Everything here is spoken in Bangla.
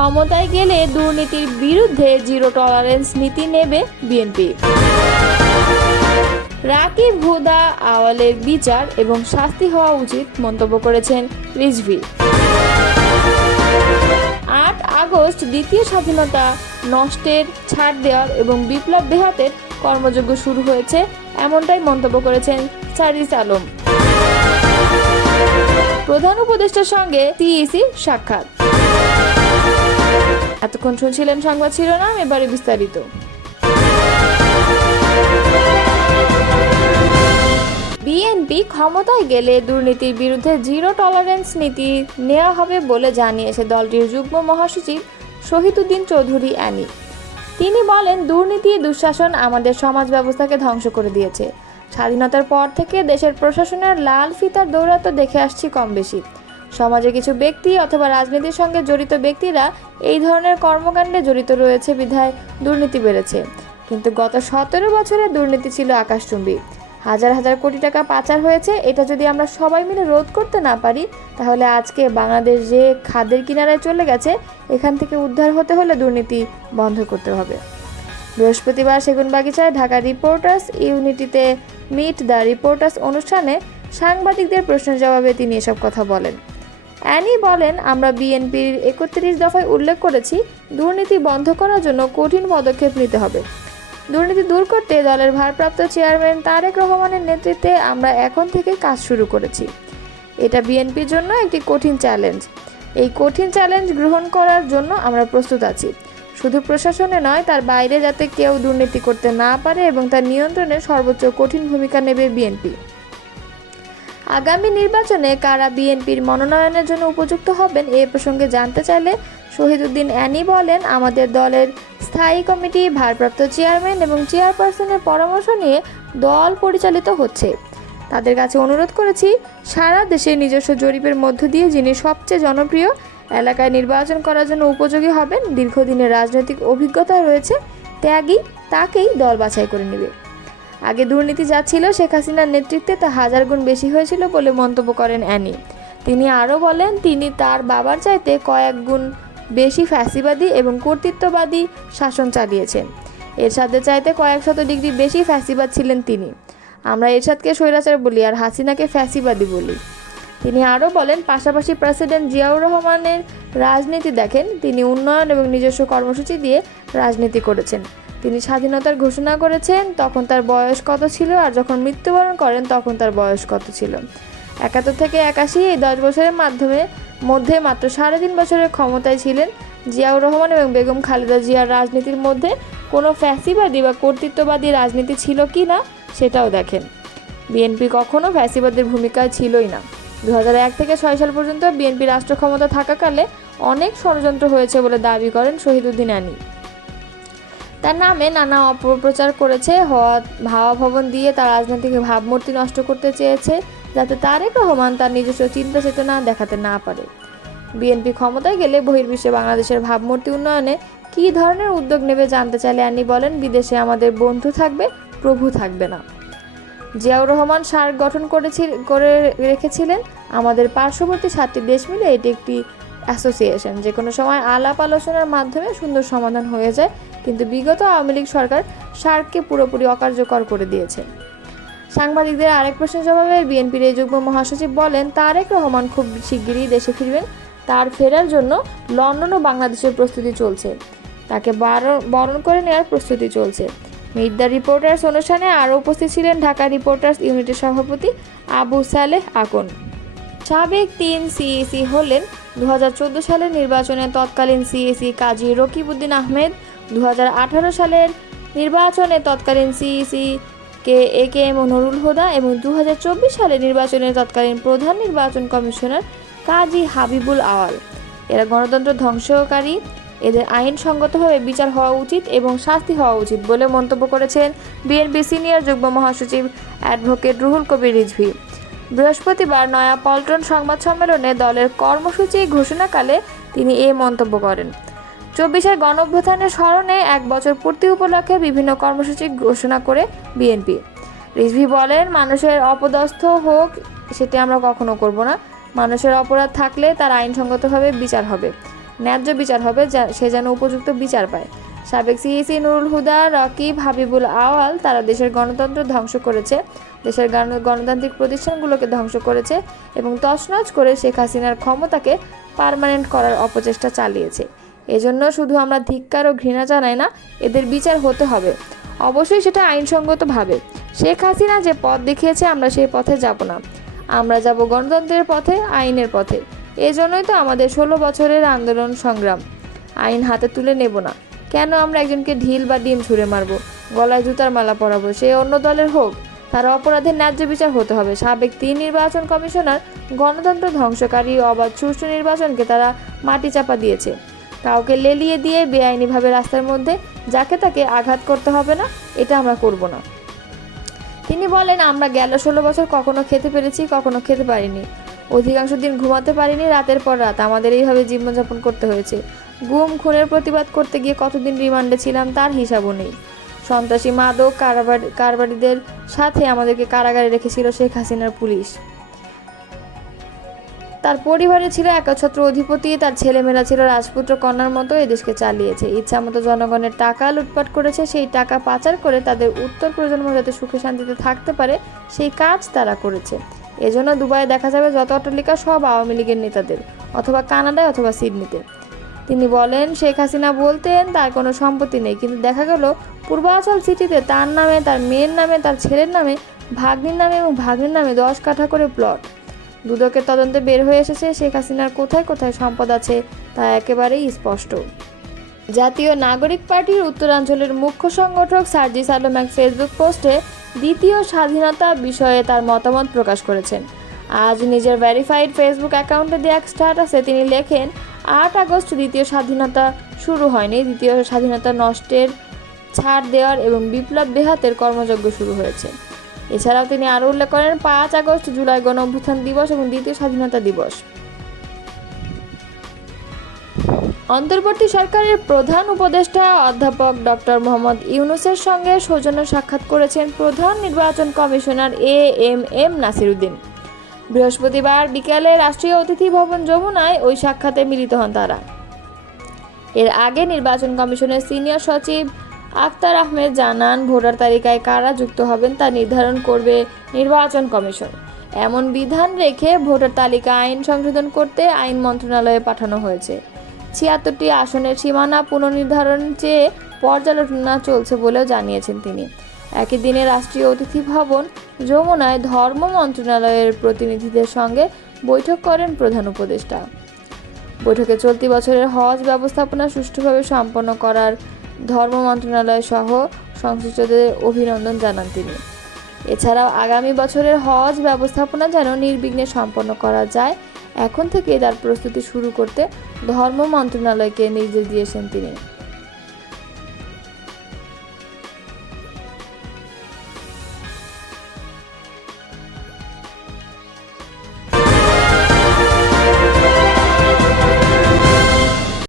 ক্ষমতায় গেলে দুর্নীতির বিরুদ্ধে জিরো টলারেন্স নীতি নেবে বিএনপি। রাকিব হুদা আওয়ালের বিচার এবং শাস্তি হওয়া উচিত মন্তব্য করেছেন রিজভী। 8 আগস্ট দ্বিতীয় স্বাধীনতা নষ্টের ছাড় দেওয়ার এবং বিপ্লব বেহাতের কর্মযজ্ঞ শুরু হয়েছে, এমনটাই মন্তব্য করেছেন সার্জিস আলম। প্রধান উপদেষ্টার সঙ্গে সিইসি সাক্ষাৎ। এতক্ষণ শুনছিলেন সংবাদ শিরোনাম, এবারে বিস্তারিত। বিএনপি ক্ষমতায় গেলে দুর্নীতির বিরুদ্ধে জিরো টলারেন্স নীতি নেওয়া হবে বলে জানিয়েছে দলটির যুগ্ম মহাসচিব শহীদুদ্দিন চৌধুরী অ্যানি। তিনি বলেন, দুর্নীতি দুঃশাসন আমাদের সমাজ ব্যবস্থাকে ধ্বংস করে দিয়েছে। স্বাধীনতার পর থেকে দেশের প্রশাসনের লাল ফিতার দৌরাত্ম্য দেখে আসছি কম বেশি। সমাজে কিছু ব্যক্তি অথবা রাজনীতির সঙ্গে জড়িত ব্যক্তিরা এই ধরনের কর্মকাণ্ডে জড়িত রয়েছে বিধায় দুর্নীতি বেড়েছে। কিন্তু গত 17 বছরে দুর্নীতি ছিল আকাশচুম্বী। হাজার হাজার কোটি টাকা পাচার হয়েছে। এটা যদি আমরা সবাই মিলে রোধ করতে না পারি, তাহলে আজকে বাংলাদেশ যে খাদের কিনারায় চলে গেছে, এখান থেকে উদ্ধার হতে হলে দুর্নীতি বন্ধ করতে হবে। বৃহস্পতিবার সেগুনবাগিচায় ঢাকা রিপোর্টার্স ইউনিটিতে মিট দ্য রিপোর্টার্স অনুষ্ঠানে সাংবাদিকদের প্রশ্নের জবাবে তিনি এসব কথা বলেন। অ্যানি বলেন, আমরা বিএনপির 31 দফায় উল্লেখ করেছি, দুর্নীতি বন্ধ করার জন্য কঠিন পদক্ষেপ নিতে হবে। দুর্নীতি দূর করতে দলের ভারপ্রাপ্ত চেয়ারম্যান তারেক রহমানের নেতৃত্বে আমরা এখন থেকে কাজ শুরু করেছি। এটা বিএনপির জন্য একটি কঠিন চ্যালেঞ্জ। এই কঠিন চ্যালেঞ্জ গ্রহণ করার জন্য আমরা প্রস্তুত আছি। শুধু প্রশাসনে নয়, তার বাইরে যাতে কেউ দুর্নীতি করতে না পারে এবং তার নিয়ন্ত্রণে সর্বোচ্চ কঠিন ভূমিকা নেবে বিএনপি। আগামী নির্বাচনে কারা বিএনপির মনোনয়নের জন্য উপযুক্ত হবেন এ প্রসঙ্গে জানতে চাইলে শহীদুদ্দিন অ্যানি বলেন, আমাদের দলের স্থায়ী কমিটি, ভারপ্রাপ্ত চেয়ারম্যান এবং চেয়ারপারসনের পরামর্শ নিয়ে দল পরিচালিত হচ্ছে। তাদের কাছে অনুরোধ করেছি, সারা দেশে নিজস্ব জরিপের মধ্য দিয়ে যিনি সবচেয়ে জনপ্রিয়, এলাকায় নির্বাচন করার জন্য উপযোগী হবেন, দীর্ঘদিনের রাজনৈতিক অভিজ্ঞতা রয়েছে, ত্যাগী, তাকেই দল বাছাই করে নেবে। আগে দুর্নীতি যা ছিল শেখ হাসিনার নেতৃত্বে তা 1000 গুণ বেশি হয়েছিল বলে মন্তব্য করেন অ্যানি। তিনি আরও বলেন, তিনি তার বাবার চাইতে কয়েক গুণ বেশি ফ্যাসিবাদী এবং কর্তৃত্ববাদী শাসন চালিয়েছেন। এরশাদের চাইতে কয়েক শত ডিগ্রি বেশি ফ্যাসিবাদ ছিলেন তিনি। আমরা এরশাদকে স্বৈরাচার বলি আর হাসিনাকে ফ্যাসিবাদী বলি। তিনি আরও বলেন, পাশাপাশি প্রেসিডেন্ট জিয়াউর রহমানের রাজনীতি দেখেন। তিনি উন্নয়ন এবং নিজস্ব কর্মসূচি দিয়ে রাজনীতি করেছেন। তিনি স্বাধীনতার ঘোষণা করেছেন, তখন তার বয়স কত ছিল, আর যখন মৃত্যুবরণ করেন তখন তার বয়স কত ছিল। 71 থেকে 81 এই 10 বছরের মধ্যে মাত্র 3.5 বছরের ক্ষমতায় ছিলেন জিয়াউর রহমান এবং বেগম খালেদা জিয়ার রাজনীতির মধ্যে কোনো ফ্যাসিবাদী বা কর্তৃত্ববাদী রাজনীতি ছিল কি না সেটাও দেখেন। বিএনপি কখনো ফ্যাসিবাদের ভূমিকায় ছিলই না। 2001 থেকে 6 সাল পর্যন্ত বিএনপি রাষ্ট্র ক্ষমতা থাকাকালে অনেক ষড়যন্ত্র হয়েছে বলে দাবি করেন শহীদুদ্দিন অ্যানি। তার নামে নানা অপপ্রচার করেছে, হাওয়া ভবন দিয়ে তার রাজনৈতিক ভাবমূর্তি নষ্ট করতে চেয়েছে, যাতে তারেক রহমান তার নিজস্ব চিন্তা চেতনা দেখাতে না পারে। বিএনপি ক্ষমতায় গেলে বহির্বিশ্বে বাংলাদেশের ভাবমূর্তি উন্নয়নে কী ধরনের উদ্যোগ নেবে জানতে চাইলে অ্যানি বলেন, বিদেশে আমাদের বন্ধু থাকবে, প্রভু থাকবে না। জিয়াউর রহমান সার্ক গঠন করে রেখেছিলেন। আমাদের পার্শ্ববর্তী 7টি দেশ মিলে এটি একটি অ্যাসোসিয়েশন। যে কোনো সময় আলাপ আলোচনার মাধ্যমে সুন্দর সমাধান হয়ে যায়, কিন্তু বিগত আওয়ামী লীগ সরকার সার্ককে পুরোপুরি অকার্যকর করে দিয়েছে। সাংবাদিকদের আরেক প্রশ্নের জবাবে বিএনপির এই যুগ্ম মহাসচিব বলেন, তারেক রহমান খুব শিগগিরই দেশে ফিরবেন। তার ফেরার জন্য লন্ডন ও বাংলাদেশের প্রস্তুতি চলছে। তাকে বরণ করে নেওয়ার প্রস্তুতি চলছে। মিট দ্য রিপোর্টার্স অনুষ্ঠানে আরও উপস্থিত ছিলেন ঢাকা রিপোর্টার্স ইউনিটের সভাপতি আবু সালেহ আকন। সাবেক 3 সিইসি হলেন 2014 সালের নির্বাচনে তৎকালীন সিইসি কাজী রকিবউদ্দিন আহমেদ, 2018 সালের নির্বাচনে তৎকালীন সিইসি একেএম নুরুল হুদা এবং 2024 সালের নির্বাচনে তৎকালীন প্রধান নির্বাচন কমিশনার কাজী হাবিবুল আওয়াল। এরা গণতন্ত্র ধ্বংসকারী, এদের আইনসঙ্গতভাবে বিচার হওয়া উচিত এবং শাস্তি হওয়া উচিত বলে মন্তব্য করেছেন বিএনপি সিনিয়র যুগ্ম মহাসচিব অ্যাডভোকেট রুহুল কবির রিজভী। বৃহস্পতিবার নয়াপল্টন সংবাদ সম্মেলনে দলের কর্মসূচি ঘোষণাকালে তিনি এই মন্তব্য করেন। 24-এর গণঅভ্যুত্থানের স্মরণে 1 বছর পূর্তি উপলক্ষে বিভিন্ন কর্মসূচি ঘোষণা করে বিএনপি। রিজভী বলেন, মানুষের অপদস্থ হোক সেটি আমরা কখনো করব না। মানুষের অপরাধ থাকলে তার আইনসঙ্গতভাবে বিচার হবে। ন্যায্য বিচার হবে, সে যেন উপযুক্ত বিচার পায়। সাবেক সিইসি নুরুল হুদা, রকিব, হাবিবুল আওয়াল তারা দেশের গণতন্ত্র ধ্বংস করেছে, দেশের গণতান্ত্রিক প্রতিষ্ঠানগুলোকে ধ্বংস করেছে এবং তছনছ করে শেখ হাসিনার ক্ষমতাকে পার্মানেন্ট করার অপচেষ্টা চালিয়েছে। এজন্য শুধু আমরা ধিক্কার ও ঘৃণা জানাই না, এদের বিচার হতে হবে, অবশ্যই সেটা আইনসঙ্গতভাবে। শেখ হাসিনা যে পথ দেখিয়েছে আমরা সেই পথে যাব না, আমরা যাব গণতন্ত্রের পথে, আইনের পথে। এজন্যই তো আমাদের 16 বছরের আন্দোলন সংগ্রাম। আইন হাতে তুলে নেব না। কেন আমরা একজনকে ঢিল বা ডিম ছুঁড়ে মারবো, গলায় জুতার মালা পরাবো, সে অন্য দলের হোক? তার অপরাধের ন্যায্য বিচার হতে হবে। সাবেক 3 নির্বাচন কমিশনার গণতন্ত্র ধ্বংসকারী অবাধ সুষ্ঠু নির্বাচনকে তারা মাটি চাপা দিয়েছে। কাউকে লেলিয়ে দিয়ে বেআইনিভাবে রাস্তার মধ্যে যাকে তাকে আঘাত করতে হবে না, এটা আমরা করব না। তিনি বলেন, আমরা গেল 16 বছর কখনো খেতে পেরেছি, কখনো খেতে পারিনি, অধিকাংশ দিন ঘুমাতে পারিনি, রাতের পর রাত আমাদের এইভাবে জীবনযাপন করতে হয়েছে। গুম খুনের প্রতিবাদ করতে গিয়ে কতদিন রিমান্ডে ছিলাম তার হিসাবও নেই। সন্ত্রাসী, মাদক কারবারিদের সাথে আমাদেরকে কারাগারে রেখেছিল শেখ হাসিনার পুলিশ। তার পরিবারে ছিল একচ্ছত্র অধিপতি, তার ছেলেমেয়েরা ছিল রাজপুত্র কন্যার মতো এদেশকে চালিয়েছে। ইচ্ছামতো জনগণের টাকা লুটপাট করেছে, সেই টাকা পাচার করে তাদের উত্তর প্রজন্ম যাতে সুখে শান্তিতে থাকতে পারে সেই কাজ তারা করেছে। এজন্য দুবাইয়ে দেখা যাবে যত অট্টালিকা সব আওয়ামী লীগের নেতাদের, অথবা কানাডায় অথবা সিডনিতে। তিনি বলেন, শেখ হাসিনা বলতেন তার কোনো সম্পত্তি নেই, কিন্তু দেখা গেল পূর্বাচল সিটিতে তার নামে, তার মেয়ের নামে, তার ছেলের নামে, ভাগ্নির নামে এবং ভাগ্নির নামে 10 কাঠা করে প্লট। দুদকের তদন্তে বের হয়ে এসেছে শেখ হাসিনার কোথায় কোথায় সম্পদ আছে তা একেবারেই স্পষ্ট। জাতীয় নাগরিক পার্টির উত্তরাঞ্চলের মুখ্য সংগঠক সার্জিস আলম এক ফেসবুক পোস্টে দ্বিতীয় স্বাধীনতা বিষয়ে তার মতামত প্রকাশ করেছেন। আজ নিজের ভেরিফাইড ফেসবুক অ্যাকাউন্টে দেওয়া এক স্ট্যাটাসে তিনি লেখেন, 8 আগস্ট দ্বিতীয় স্বাধীনতা শুরু হয়নি, দ্বিতীয় স্বাধীনতা নষ্টের, ছাড় দেওয়ার এবং বিপ্লব বেহাতের কর্মযজ্ঞ শুরু হয়েছে। এছাড়াও তিনি আরও উল্লেখ করেন, 5 আগস্ট জুলাই গণ অভ্যুত্থান দিবস এবং দ্বিতীয় স্বাধীনতা দিবস। অন্তর্বর্তী সরকারের প্রধান উপদেষ্টা অধ্যাপক ডক্টর মোহাম্মদ ইউনূসের সঙ্গে সৌজন্য সাক্ষাৎ করেছেন প্রধান নির্বাচন কমিশনার এএমএম নাসিরউদ্দিন। বৃহস্পতিবার বিকেলে রাষ্ট্রীয় অতিথি ভবন যমুনায় ওই সাক্ষাতে মিলিত হন তারা। এর আগে নির্বাচন কমিশনের সিনিয়র সচিব আখতার আহমেদ জানান, ভোটার তালিকায় কারা যুক্ত হবেন তা নির্ধারণ করবে নির্বাচন কমিশন। এমন বিধান রেখে ভোটার তালিকা আইন সংশোধন করতে আইন মন্ত্রণালয়ে পাঠানো হয়েছে। 76টি আসনের সীমানা পুনর্নির্ধারণ চেয়ে পর্যালোচনা চলছে বলেও জানিয়েছেন তিনি। একই দিনে রাষ্ট্রীয় অতিথি ভবন যমুনায় ধর্ম মন্ত্রণালয়ের প্রতিনিধিদের সঙ্গে বৈঠক করেন প্রধান উপদেষ্টা। বৈঠকে চলতি বছরের হজ ব্যবস্থাপনা সুষ্ঠুভাবে সম্পন্ন করার ধর্ম মন্ত্রণালয় সহ সংশ্লিষ্টদের অভিনন্দন জানান তিনি। এছাড়াও আগামী বছরের হজ ব্যবস্থাপনা যেন নির্বিঘ্নে সম্পন্ন করা যায়, এখন থেকে তার প্রস্তুতি শুরু করতে ধর্ম মন্ত্রণালয়কে নির্দেশ দিয়েছেন তিনি।